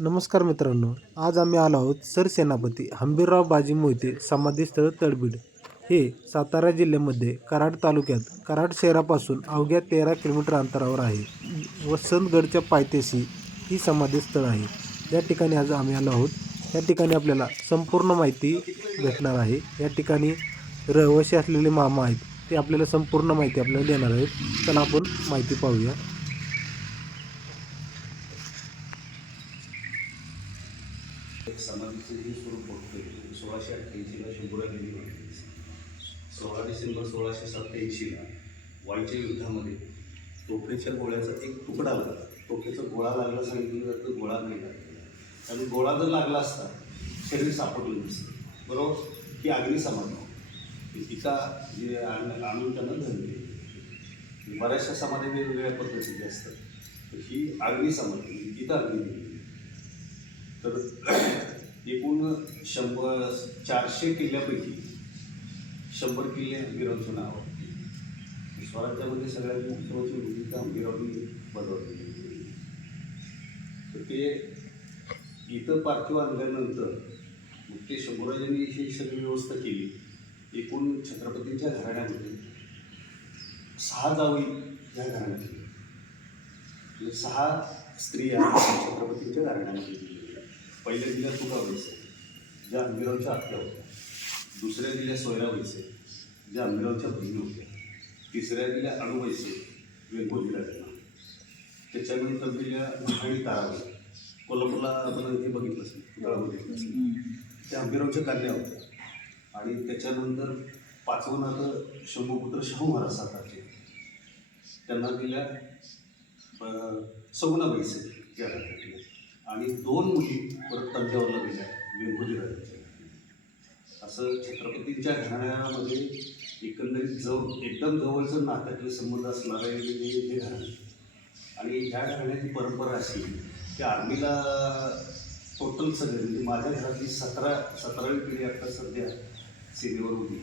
नमस्कार मित्रांनो आज आम्ही आलो आहोत सरसेनापती हंबीरराव बाजी मोहिते समाधीस्थळ तडबीड हे सातारा जिल्ह्यामध्ये कराड तालुक्यात कराड शहरापासून अवघ्या तेरा किलोमीटर अंतरावर आहे. वसंतगडच्या पायथ्याशी ही समाधीस्थळ आहे. या ठिकाणी आज आम्ही आलो आहोत. या ठिकाणी आपल्याला संपूर्ण माहिती भेटणार आहे. या ठिकाणी रहिवासी असलेले मामा आहेत ते आपल्याला संपूर्ण माहिती आपल्याला देणार आहेत. चला आपण माहिती पाहूया. एक समाधीचं हे स्वरूप होतं सोळाशे अठ्ठ्याऐंशीला शंभूरा गेली होती सोळा डिसेंबर सोळाशे सत्त्याऐंशीला वाईच्या युद्धामध्ये टोपलेच्या गोळ्याचा एक तुकडा लागला. टोपेचा गोळा लागला सांगितलं जातं गोळा नाही लागला. आणि गोळा जर लागला असता शरीर सापडलं नसतं. बरोबर? ही अग्नी समाधी. ही तिचा जे आणून त्यांना धरले. बऱ्याचशा समाधी वेगवेगळ्या पद्धतीचे असतात. ही अग्नी समाधी गीता अग्नी तर एकूण शंभर चारशे किल्ल्यापैकी शंभर किल्ले हंबीरावचं नाव आहे स्वराज्यामध्ये सगळ्यात महत्त्वाची भूमिका हंबीरावनी बजावली तर ते इथं पार्थिव आणल्यानंतर मग ते शंभूराजांनी ही सगळी व्यवस्था केली. एकूण छत्रपतींच्या घराण्यामध्ये सहा जावई या घराण्यात म्हणजे सहा स्त्रिया छत्रपतींच्या घराण्यामध्ये पहिल्या दिल्या तुका वैसे ज्या अंबिरावच्या आत्या होत्या. दुसऱ्या दिल्या सोयरा वैसे ज्या अंबिरावच्या बहिणी होत्या. तिसऱ्या दिल्या अणू वैसे वेंकोजीला त्यांना त्याच्यानंतर दिल्या महाणी ताराबाई कोल्हापूरला आपण हे बघितलं असेल पुतळा बघितलं असेल त्या अंबिरावच्या कन्या होत्या. आणि त्याच्यानंतर पाचवं नातं शंभूपुत्र शाहू महाराज सातारचे. त्यांना दिल्या सगुणा बैसे या राजाकडे. आणि दोन मुली परत तंजावरला गेल्या वेंगुर्ली असं छत्रपतींच्या घराण्यामध्ये एकंदरीत जवळ एकदम जवळचं नात्यातले संबंध असणारे हे हे घराणे. आणि ह्या घराण्याची परंपरा अशी की आर्मीला टोटल सगळे म्हणजे माझ्या घरातली सतरा सतरावी पिढी आता सध्या सिनेवर उभी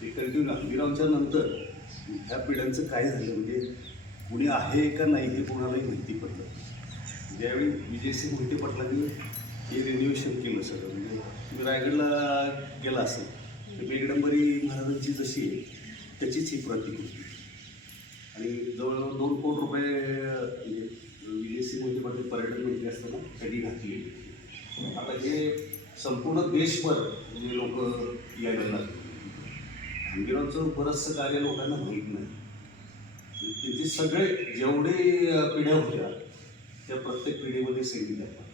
ते कंटिन्यू हंबीरावच्या नंतर ह्या पिढ्यांचं काय झालं म्हणजे कुणी आहे का नाही हे कोणालाही माहिती पडलं. ज्यावेळी विजयसिंग मोहिते पाटलांनी हे रिन्युएशन केलं सगळं म्हणजे तुम्ही रायगडला गेला असेल तर बेगडंबरी महाराजांची जशी आहे त्याचीच ही प्रतीक होती. आणि जवळजवळ दोन कोटी रुपये म्हणजे विजयसिंग मोहिते पाटील पर्यटन मंत्री असताना त्यांनी घातली आता हे संपूर्ण देशभर म्हणजे लोक यायला लागले. हंबीरावचं बरंचसं कार्य लोकांना माहीत नाही. त्यांचे सगळे जेवढे पिढ्या होत्या त्या प्रत्येक पिढीमध्ये सेवी जातात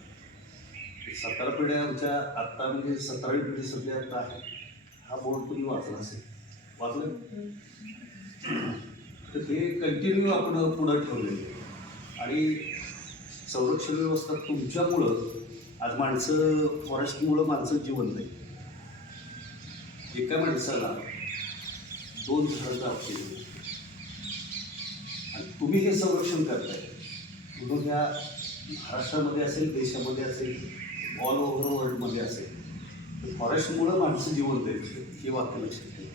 सतरा पिढ्या आमच्या आत्ता म्हणजे सतरावी पिढी सध्या आता आहे. हा बोर्ड तुम्ही वाचला असेल. वाचलं? तर हे कंटिन्यू आपण पुढं ठेवलेलं आहे आणि संरक्षण व्यवस्था तुमच्यामुळं आज माणसं फॉरेस्टमुळं माणसं जिवंत आहे एका माणसाला दोन झाडं दाखवले. आणि तुम्ही हे संरक्षण करताय. म्हणून ह्या महाराष्ट्रामध्ये असेल देशामध्ये असेल ऑल ओव्हर वर्ल्डमध्ये असेल तर फॉरेस्टमुळं माणसं जिवंत आहेत. हे वाक्य लक्षात ठेवा.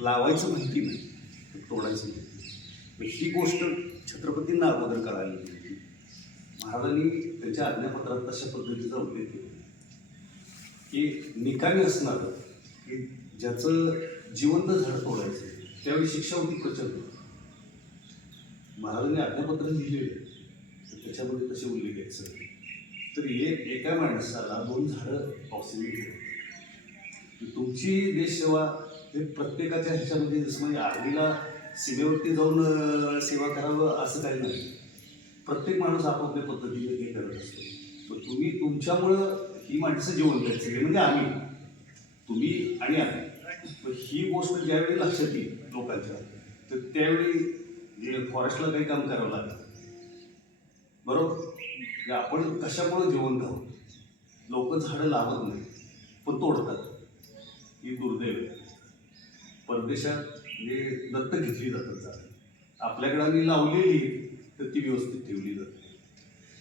लावायचं माहिती नाही तोडायचं माहिती ही गोष्ट छत्रपतींना अगोदर करायला लागली महाराजांनी त्यांच्या आज्ञापत्रात तशा पद्धतीचा उल्लेख केला. की निकामी असणारं की ज्याचं जिवंत झाड तोडायचं त्यावेळी शिक्षा होती प्रचंड. महाराजांनी आज्ञापत्र लिहिलेले तर त्याच्यामध्ये तसे उल्लेख आहेत सर तर हे एका माणसाला दोन झाडं ऑक्सिजन घेतात तुमची देशसेवा हे प्रत्येकाच्या ह्याच्यामध्ये जसं म्हणजे आर्मीला सीमेवरती जाऊन सेवा करावं असं काही नाही. प्रत्येक माणूस आपापल्या पद्धतीने हे करत असतो. पण तुम्ही तुमच्यामुळं ही माणसं जेवण आहेत सगळे म्हणजे आम्ही. तुम्ही आणि आम्ही. ही गोष्ट ज्यावेळी लक्षात येईल लोकांच्या तर त्यावेळी फॉरेस्टला काही काम करावं लागतं बरोबर? म्हणजे आपण कशामुळे जिवंत आहोत लोक झाडं लावत नाही पण तोडतात. ही दुर्दैव परदेशात जे दत्त घेतली जातात झाडं. आपल्याकडे आम्ही लावलेली तर ती व्यवस्थित ठेवली जाते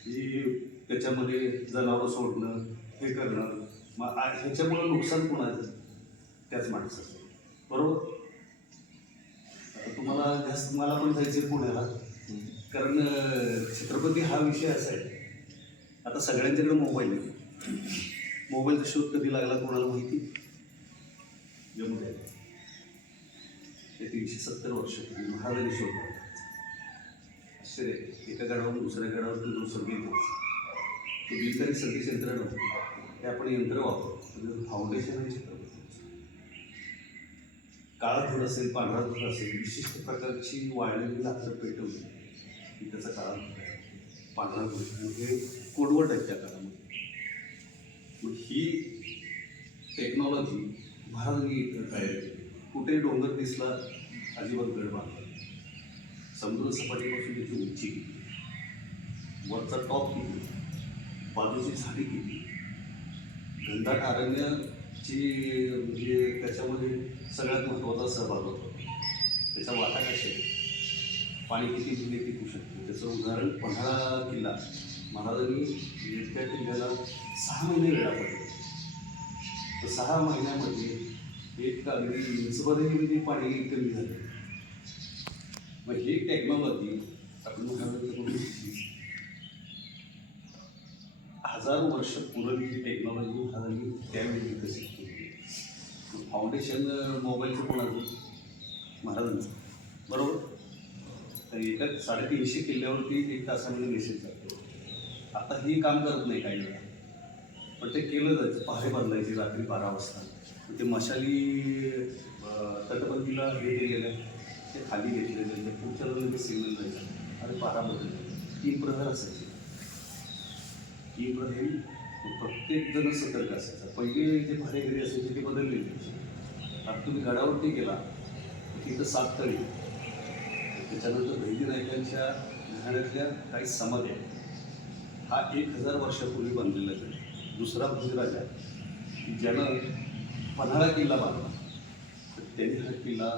ही त्याच्यामध्ये जनावरं सोडणं हे करणं मग आ- ह्याच्यामुळं नुकसान कोणाचं? त्याच माणसाचं. बरोबर? आता तुम्हाला जास्त मला पण जायचं पुण्याला. कारण छत्रपती हा विषय असा आहे. आता सगळ्यांच्याकडे मोबाईल आहे. मोबाईलचा शोध कधी लागला कोणाला माहिती? जमू ते तीनशे सत्तर वर्ष महाराजांनी शोध. आश्चर्य एका गडावरून दुसऱ्या गडावर तो संगीत ते बिलकरी संदेश यंत्र नव्हतं. ते आपण यंत्र वापरतो. म्हणजे फाउंडेशन आहे. काळा धूर असेल पांढरा धूर असेल विशिष्ट प्रकारची वाळलेली लाकडं पेटवली. की त्याचा काळा धूर आहे. पांढरा धूर हे म्हणजे कोडवट आहे त्या काळामध्ये. मग ही टेक्नॉलॉजी महाराजांनी तयार केली. कुठे डोंगर दिसला अजिबात गड बांधला समुद्र सपाटीपासून त्याची उंची किती वरचा टॉप किती बाजूची झाडी किती घनदाट अरण्याची म्हणजे त्याच्यामध्ये सगळ्यात महत्त्वाचा सहभाग होतो. त्याचा वाटा कशी पाणी किती दिले टिकू शकते? त्याचं उदाहरण पन्हाळा किल्ला. महाराजांनी त्या किल्ल्याला सहा महिने वेळा पडले तर सहा महिन्यामध्ये एक अगदी म्युन्सिपालिटीमध्ये पाणी कमी झालं. मग ही टेक्नॉलॉजी आपण महाराजांकडून हजार हजारो वर्ष पूर्वी टेक्नॉलॉजी महाराजांनी त्यावेळी विकसित फाउंडेशन मोबाईलचं कोणाचं महाराजांचं बरोबर? तर एका साडेतीनशे किल्ल्यावरती एक तासामध्ये मेसेज जातो. आता हे काम करत नाही काही वेळा. पण ते केलं जायचं. पहारे बदलायचे रात्री बारा वाजता. ते मशाली तटबंदीला हे केलेलं ते खाली घेतले ते पुढच्या लगेच सिग्नल जायचं आणि बारा बदलले तीन प्रहर असायचे. तीन प्रहरी प्रत्येक जण सतर्क असायचा. पहिले जे भाडेघरी असायचे ते बदललेले आता तुम्ही गडावरती गेला तिथं सात तळी. त्याच्यानंतर बहिणी नायकांच्या घराण्यातल्या काही समाधी आहेत. हा एक हजार वर्षापूर्वी बांधलेला गड दुसरा भुजराजा ज्यानं पन्हाळा किल्ला बांधला. तर त्यांनी हा किल्ला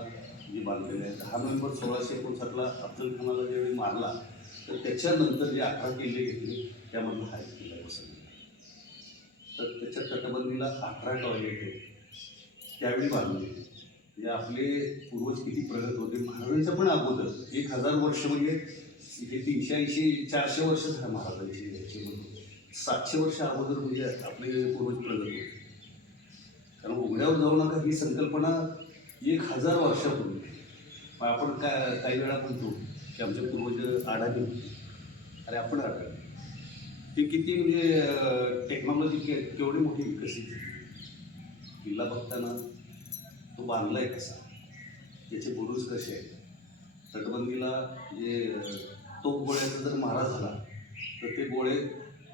जे बांधलेला आहे दहा नोव्हेंबर सोळाशे एकोणसाठला अफजल खानाला ज्यावेळी मारला तर त्याच्यानंतर जे अकरा किल्ले घेतले त्यामधला हा एक किल्ला बसवला. तर त्याच्या तटबंदीला अठरा टॉयलेट आहेत. त्यावेळी बांधले म्हणजे आपले पूर्वज किती प्रगत होते महाराजांचं पण अगोदर. एक हजार वर्ष म्हणजे इथे तीनशे ऐंशी चारशे वर्ष झालं महाराजांची याच्यामध्ये म्हणजे. सातशे वर्ष अगोदर म्हणजे आपले पूर्वज प्रगत होते. कारण उघड्यावर जाऊ नका ही संकल्पना एक हजार वर्षापूर्वी. मग आपण काय काही वेळा म्हणतो की आमचे पूर्वज आढावी होते. अरे आपण आडाणी. ते किती म्हणजे टेक्नॉलॉजी के केवढी मोठी विकसित झाली. किल्ला बघताना तो बांधला आहे कसा? त्याचे बुरुज कसे आहेत? तटबंदीला जे तोप गोळ्याचा जर मारा झाला तर ते गोळे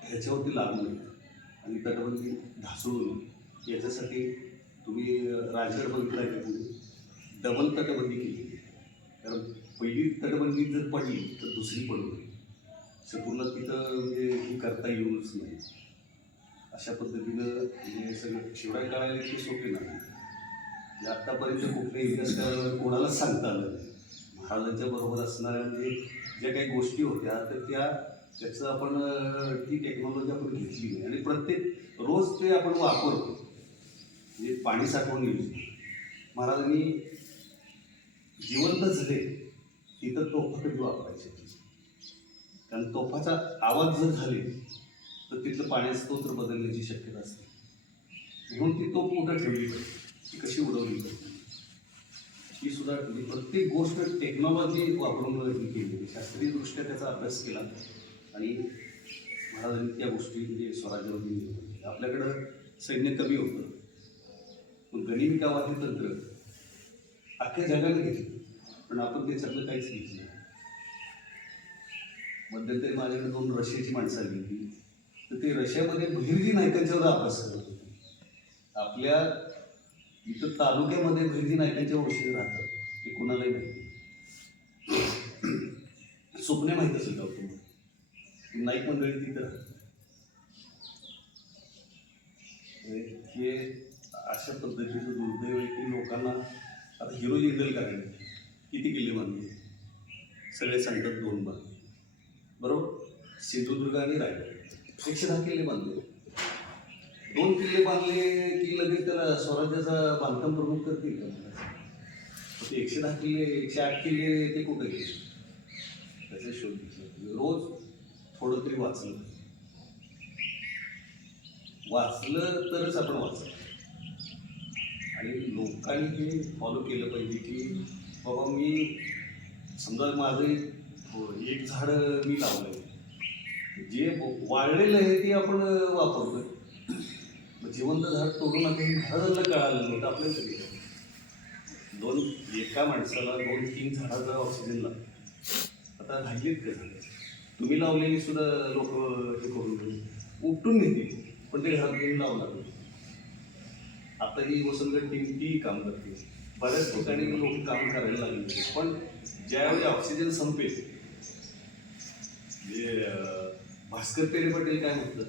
ह्याच्यावरती लागू नयेत आणि तटबंदी ढासळू नये याच्यासाठी तुम्ही राजगड बघितला आहे तुम्ही? डबल तटबंदी केली. कारण पहिली तटबंदी जर पडली तर दुसरी पडू नये. शपूरला तिथं म्हणजे करता येऊच नाही. अशा पद्धतीनं हे सगळं शिवराय काढायला इतकी सोपी नाही. म्हणजे आत्तापर्यंत कुठल्या इतिहासकाराला कोणालाच सांगता आलं नाही. महाराजांच्या बरोबर असणाऱ्या म्हणजे ज्या काही गोष्टी होत्या तर त्या त्याचं आपण ती टेक्नॉलॉजी आपण घेतली नाही. आणि प्रत्येक रोज ते आपण वापरतो. म्हणजे पाणी साठवून घ्यायची महाराजांनी जिवंत झाले तिथं तोफा कधी वापरायचे. कारण तोफाचा आवाज जर झाले तर तिथलं पाण्याचं स्तोत्र बदलण्याची शक्यता असते. म्हणून ती तोफ कुठं ठेवली पाहिजे. ती कशी उडवली पाहिजे? ही सुद्धा म्हणजे प्रत्येक गोष्ट टेक्नॉलॉजी वापरून ही केली शास्त्रीयदृष्ट्या त्याचा अभ्यास केला. आणि महाराजांनी त्या गोष्टी म्हणजे स्वराज्यामध्ये निर्माण आपल्याकडं सैन्य कमी होतं. पण गणित कावा तंत्र? अख्ख्या जगाला घेतलं. पण आपण त्याच्यातलं काहीच घेतलं नाही. मध्यंतरी माझ्याकडे दोन रशियाची माणसं आली होती. तर ते रशियामध्ये बहिर्जी नायकांच्यावर अभ्यास करत होते. आपल्या इथं तालुक्यामध्ये बहिर्जी नायकांच्या वर्षी राहतात. हे कुणालाही माहिती स्वप्ने माहीत असेल का तुम्हाला नाईक मंडळी तिथं राहतात. हे- अशा पद्धतीचं दुर्दैव आहे की लोकांना आता हिरो जिंदल करायला किती किल्ले बांधले? सगळे सांगतात दोन बांधले. बरोबर? सिंधुदुर्ग आणि रायगड. एकशे दहा किल्ले बांधले. दोन किल्ले बांधले की लगेच त्याला स्वराज्याचा बांधकाम प्रमुख करतील का ते एकशे दहा किल्ले एकशे आठ किल्ले ते कुठं गेले? त्याचा शोध घेतला. रोज थोडं तरी वाचलं. वाचलं तरच आपण वाचलं. आणि लोकांनी हे फॉलो केलं पाहिजे की बाबा मी समजा माझं एक एक झाड मी लावलं जे वाळलेलं आहे ते आपण वापरतोय. मग जिवंत झाड तोडू नका हे महाराजांना कळालं नव्हतं आपल्याला सगळी दोन एका माणसाला दोन तीन झाडाचा ऑक्सिजन लागतो आता राहिलेत का झाडं. तुम्ही लावलेली सुद्धा लोक हे करून उपटून घेते पण ते घरात घेऊन लावू नाही. आता ही वसंत टीम ती काम करते. बऱ्याच ठिकाणी लोक काम करायला लागले पण ज्यावेळी ऑक्सिजन संपेल जे भास्कर पेरे पटेल काय म्हटलं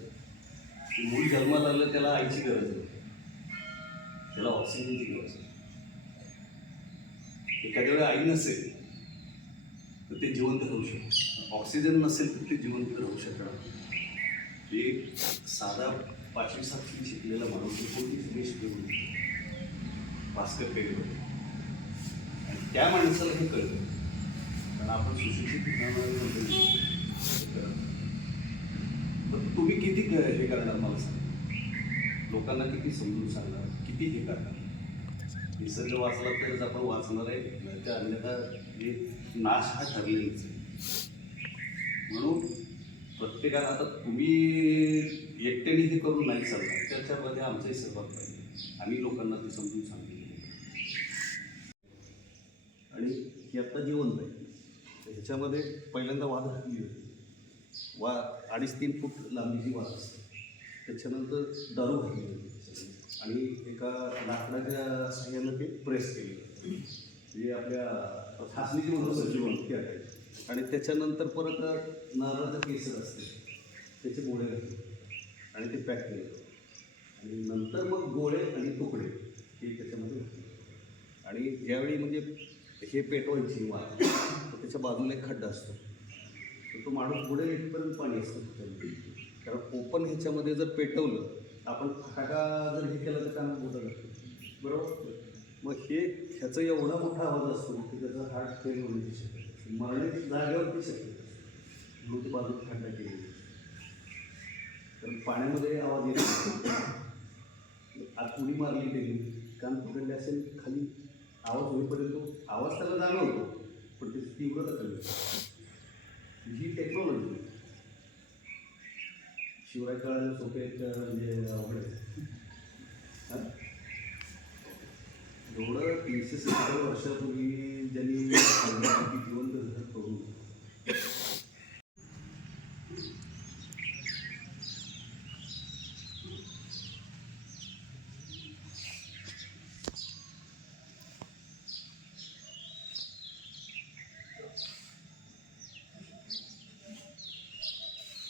की मूल जन्मात आलं त्याला आईची गरज आहे. त्याला ऑक्सिजनची गरज आहे. एखाद्या वेळी आई नसेल तर ते जिवंत राहू शकतं ऑक्सिजन नसेल तर ते जिवंत राहू शकणार एक साधा पाचवी सातवी शिकलेला माणूस कोणतीच सगळी शिकवली भास्कर पेरे पटेल आणि त्या माणसाला हे कळलं कारण आपण सुशिक्षित नाही तुम्ही किती हे करणार मला सांग. लोकांना किती समजून सांगणार? किती हे करणार? निसर्ग वाचला तरच आपण वाचणार आहे. नाहीतर अन्यथा हे नाश हा ठरलेलाच आहे. म्हणून प्रत्येकाला आता तुम्ही एकट्याने हे करून नाही चालणार. त्याच्यामध्ये आमचाही सहभाग पाहिजे. आम्ही लोकांना ते समजून सांगितलं. आणि ही आत्ता जिवंत आहे. ह्याच्यामध्ये पहिल्यांदा वाद घातली होती? वा अडीच तीन फूट लांबीची वास असते. त्याच्यानंतर दारू घातली आणि एका लाकडाच्या सहाय्यानं ते प्रेस केले. जे म्हणजे आपल्या फासणीची म्हणून जिवंत आहे. आणि त्याच्यानंतर परत नारळाचं केसर असते. त्याचे गोळे घातले. आणि ते पॅक केले. आणि नंतर मग गोळे आणि तुकडे हे त्याच्यामध्ये घातले. आणि ज्यावेळी म्हणजे हे पेटवायची वा त्याच्या बाजूला एक खड्डा असतो. तो माणूस पुढे इथपर्यंत पाणी असतं कारण ओपन ह्याच्यामध्ये जर पेटवलं आपण फटाका जर हे केलं तर कानात बोलत असतो बरोबर? मग हे ह्याचा एवढा मोठा आवाज असतो की त्याचा हार्ट फेल होण्याची शक्यता. मरण्याची जागेवरती शक्यता ती बाजू खड्डा केली. कारण पाण्यामध्ये आवाज येत. आत उडी मारली त्यांनी. कान पकडले असेल खाली आवाज होईपर्यंत आवाज त्याला जाणवतो. पण त्याची तीव्रता कमी. ही टेक्नॉलॉजी शिवाय कळायला सोपे म्हणजे आवडेल एवढं तीनशे सत्तर वर्षापूर्वी ज्यांनी जीवन जिवंत करू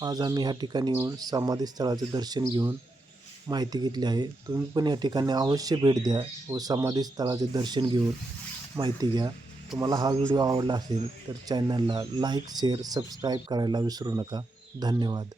आज आम्ही ह्या ठिकाणी येऊन समाधी स्थळाचं दर्शन घेऊन माहिती घेतली आहे. तुम्ही पण या ठिकाणी अवश्य भेट द्या व समाधी स्थळाचे दर्शन घेऊन माहिती घ्या. तुम्हाला हा व्हिडिओ आवडला असेल तर चॅनलला लाईक शेअर सबस्क्राईब करायला विसरू नका. धन्यवाद.